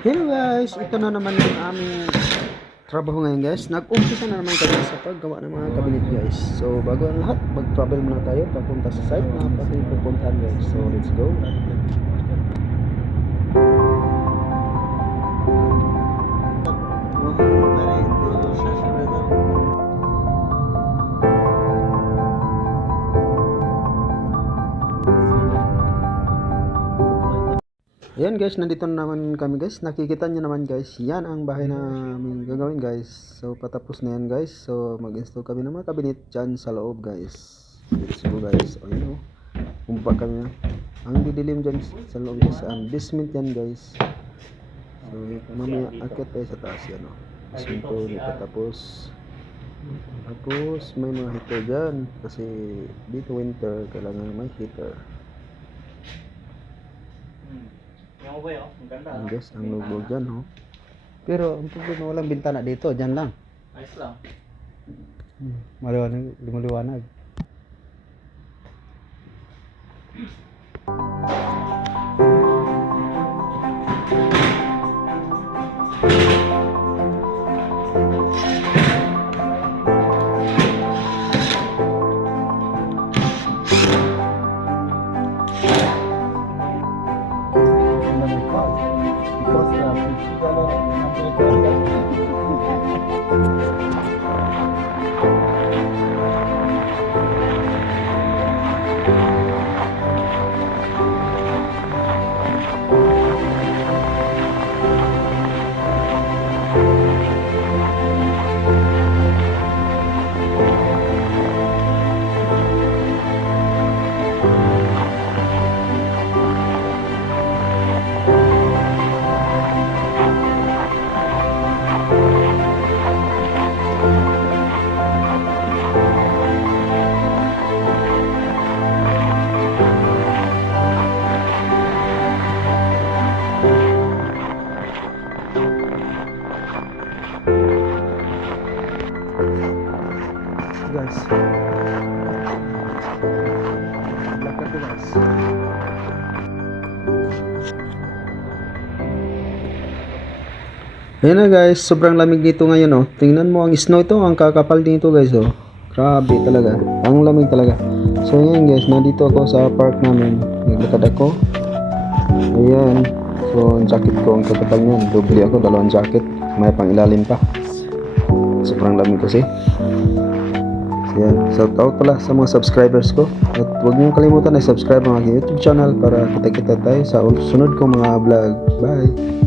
Hello guys, ito na naman yung aming trabaho ngayon guys. Nag-umpisa na naman kami sa paggawa ng mga cabinet guys. So bago ang lahat, mag-travel muna tayo papunta sa site na pati pupuntahan guys. So let's go. Ayan guys, nandito na naman kami guys. Nakikita nyo naman guys, yan ang bahay namin gagawin guys. So patapos na yan guys. So mag-install kami ng mga cabinet dyan sa loob guys. Let's go guys. O yun o. Pumpa kami na. Ang didilim dyan sa loob guys. Ang basement yan guys. So mamaya akit tayo sa taas yan o. Basement po patapos. Tapos may mga heater dyan. Kasi dito winter kailangan may heater. Ang guys, ang lubog dyan ho. Pero ang problema walang bintana dito, dyan lang. Ayos lang. Maliwanag, lumaliwanag. Guys, lakad ko guys. Ayan na guys, sobrang lamig dito ngayon oh. Tingnan mo ang snow ito, ang kakapal dito guys oh. Grabe talaga, ang lamig talaga. So ngayon guys, nandito ako sa park namin. Naglakad ako. Ayan. So ang jacket ko, ang kakapal niyan. Doble ako, dalawang jacket. May pang ilalim pa. Sobrang lamig kasi. Yan, shout out pala sa mga subscribers ko. At huwag niyong kalimutan na subscribe ang aking YouTube channel para kita-kita tayo sa sunod kong mga vlog. Bye!